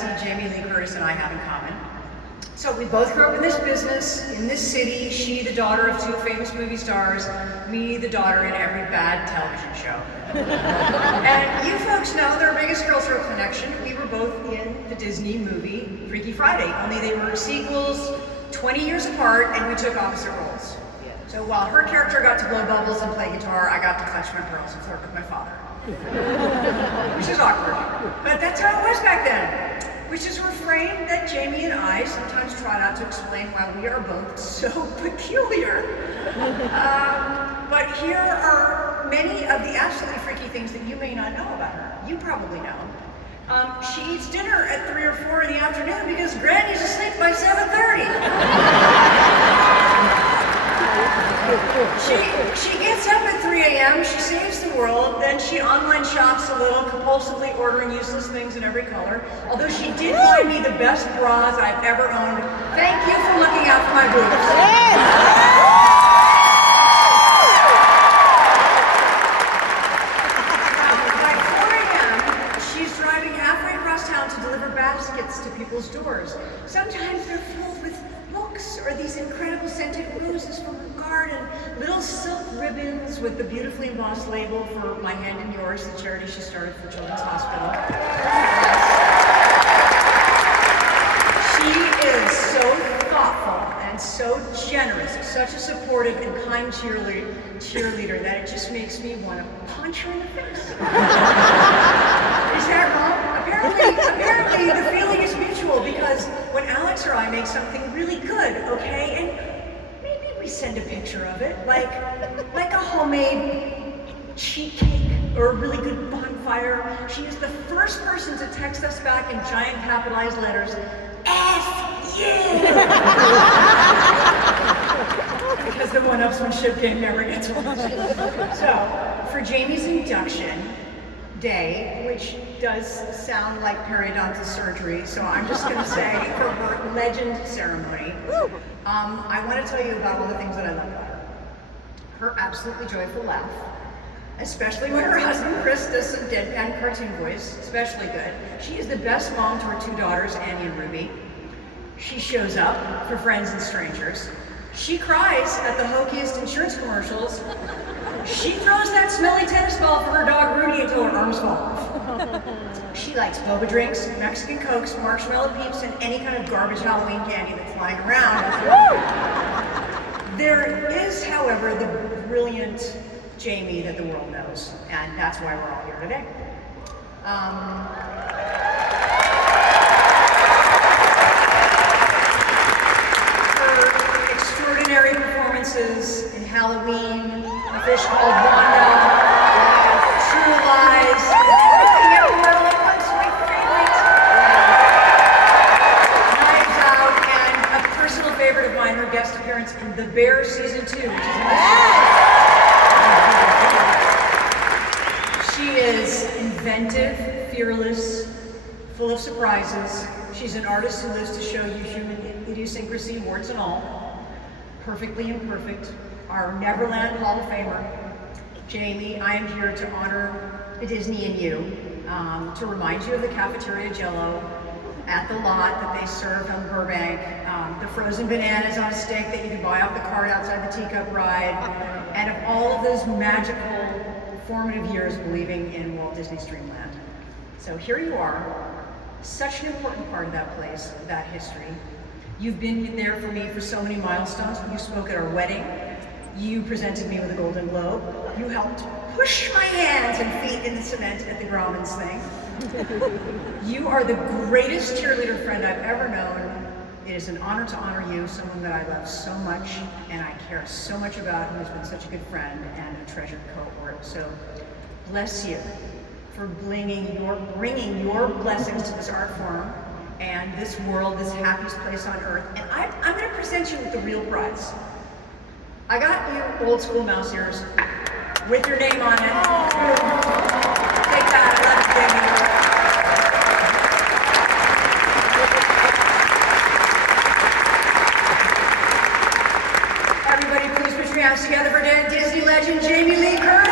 bestie Jamie Lee Curtis and I have in common. So we both grew up in this business, in this city. She, the daughter of two famous movie stars, me, the daughter in every bad television show. And you folks know their biggest girls girl connection. We were both in the Disney movie Freaky Friday, only they were sequels 20 years apart, and we took opposite roles. So while her character got to blow bubbles and play guitar, I got to clutch my pearls and flirt with my father. Which is awkward, but that's how it was back then. Which is a refrain that Jamie and I sometimes trot out to explain why we are both so peculiar. But here are many of the absolutely freaky things that you may not know about her. You probably know. She eats dinner at 3 or 4 in the afternoon because Granny's asleep by 7:30. She gets up at 3 a.m., she saves the world, then she online shops a little, compulsively ordering useless things in every color. Although she did buy me the best bras I've ever owned. Thank you for looking out for my boobs. By 4 a.m., she's driving halfway across town to deliver baskets to people's doors. Sometimes they're filled with books or these incredible scented roses from her garden, little silk ribbons with the beautifully embossed label for My Hand in Yours, the charity she started for Children's Hospital. She is so thoughtful and so generous, such a supportive and kind cheerleader that it just makes me want to punch her in the face. Is that wrong? Apparently the feeling is mutual, because when Alex or I make something really good, okay, and maybe we send a picture of it, like a homemade cheat cake or a really good bonfire, she is the first person to text us back in giant capitalized letters, F you! Because the one-upsmanship game never gets old. So, for Jamie's induction day, which does sound like periodontal surgery, so I'm just going to say for her legend ceremony, I want to tell you about all the things that I love about her. Her absolutely joyful laugh, especially when her husband Chris does some deadpan cartoon voice, especially good. She is the best mom to her 2 daughters, Annie and Ruby. She shows up for friends and strangers. She cries at the hokiest insurance commercials. She throws that smelly tennis ball for her dog Rudy until her arms fall off. She likes boba drinks, Mexican Cokes, marshmallow peeps, and any kind of garbage Halloween candy that's lying around. There is, however, the brilliant Jamie that the world knows, and that's why we're all here today. Her extraordinary performances in Halloween, A Fish Called Wanda, True Lies, Everything Everywhere All at Once, my favorite, Knives Out, and a personal favorite of mine, her guest appearance in The Bear Season 2, which is in She is inventive, fearless, full of surprises. She's an artist who lives to show you human idiosyncrasy, warts and all. Perfectly imperfect, our Neverland Hall of Famer. Jamie, I am here to honor the Disney in you, to remind you of the cafeteria Jell-O at the lot that they served on Burbank, the frozen bananas on a stick that you could buy off the cart outside the teacup ride, and of all of those magical, formative years believing in Walt Disney's Dreamland. So here you are, such an important part of that place, that history. You've been there for me for so many milestones. You spoke at our wedding. You presented me with a Golden Globe. You helped push my hands and feet in the cement at the Grauman's thing. You are the greatest cheerleader friend I've ever known. It is an honor to honor you, someone that I love so much and I care so much about, who has been such a good friend and a treasured cohort. So bless you for bringing your blessings to this art form and this world, this happiest place on earth. And I'm going to present you with the real prize. I got you old school mouse ears with your name on it. Take that, I love it, Jamie. Everybody please put your hands together for Disney legend Jamie Lee Curtis.